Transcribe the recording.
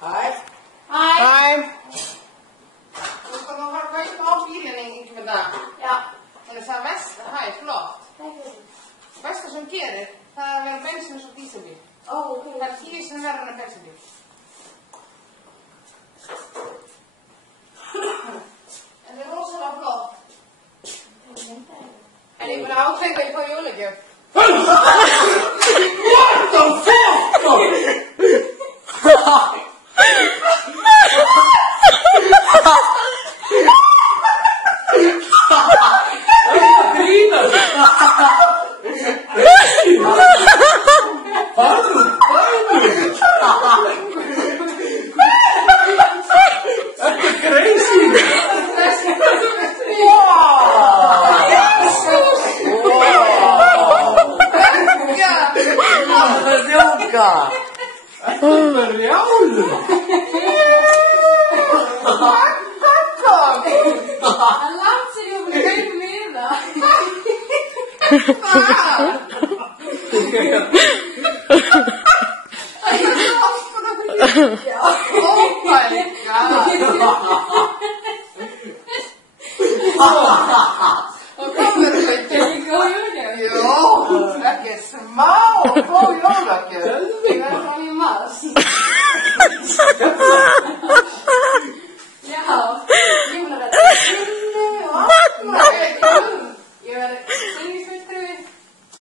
Hej. Hej. Du skal nog have rigtig på bilen, ikke med dig? Ja. Eller så vasker, hej, flot. Vasker som gerir det. Það er vel bensin og dísilbíl. Okay. Það er 10 sem verður en bensinbíl. En det er rosalega flott. En ég mun ákveða í hvað jólagjöf. What the fuck? Smá, góð jólagjöf. Ég verður frá í maður.